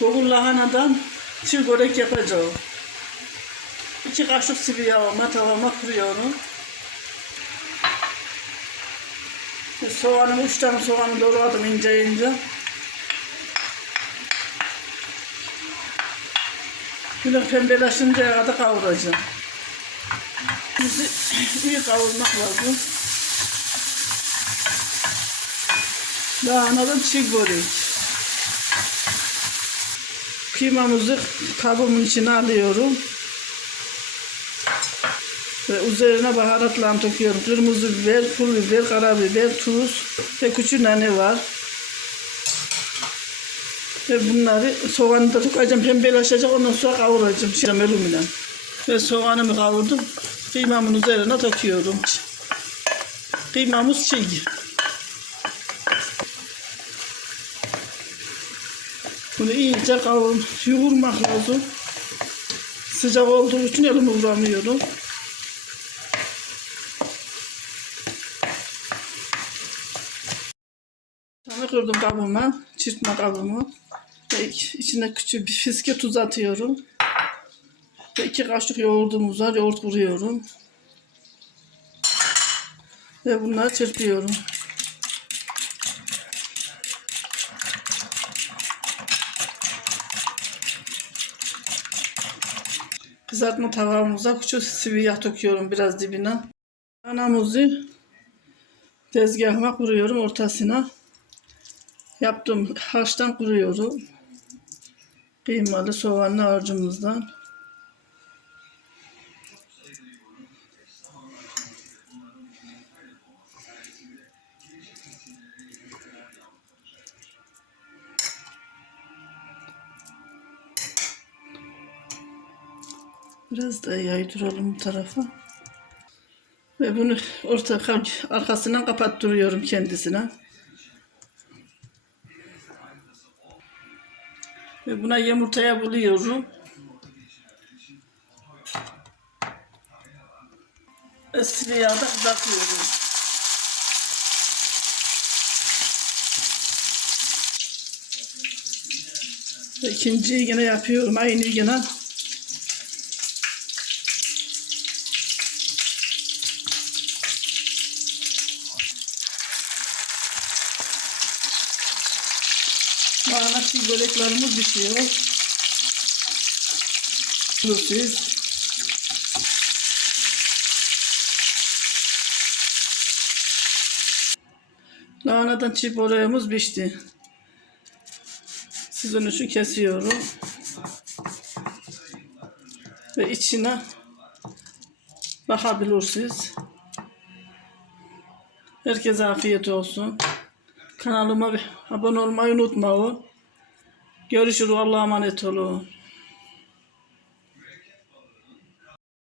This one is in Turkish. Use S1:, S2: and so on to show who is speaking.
S1: Bugün lahanadan çiğ börek yapacağım. İki kaşık sıvı yağıma tavama kuruyorum. Ve Soğanımı, üç tane soğanı doğradım ince ince. Böyle pembeleşinceye kadar kavuracağım. Bizi iyi kavurmak lazım. Lahanadan çiğ börek. Kıymamızı kabımın içine alıyorum. Ve üzerine baharatla döküyorum. Kırmızı biber, pul biber, karabiber, tuz ve küçük nane var. Ve bunları soğanı da tıkacağım, pembeleşecek ondan sonra kavuracağım. Şiram elimle. Ve soğanımı kavurdum. Kıymamın üzerine döküyorum. Kıymamız çiğ. Bunu iyice kavur, yoğurmak lazım. Sıcak olduğu için elimi vuramıyorum. Tane kırdım kabıma, çırpma kabımı. Ve küçük bir fiske tuz atıyorum. Ve iki kaşık yoğurdumuz var, yoğurt vuruyorum. Ve bunları çırpıyorum. Kızartma tavamıza küçük sıvı yağ döküyorum biraz dibine. Anamızı tezgahıma kuruyorum ortasına. Yaptığım harçtan kuruyorum. Kıymalı soğanlı harcımızdan. Biraz da yaydıralım bu tarafa. Ve bunu orta arkasından kapattırıyorum kendisine. Ve buna yumurtaya buluyorum. Sıvı yağda kızartıyorum. İkinciyi yine yapıyorum. Aynı yine. Lahana çiğ böreklerimiz pişiyor. Siz. Lahanadan çiğ böreğimiz pişti. Sizin için kesiyorum. Ve içine bakabilirsiniz. Herkese afiyet olsun. Kanalıma abone olmayı unutmayın. Görüşürüz. Allah'a emanet olun.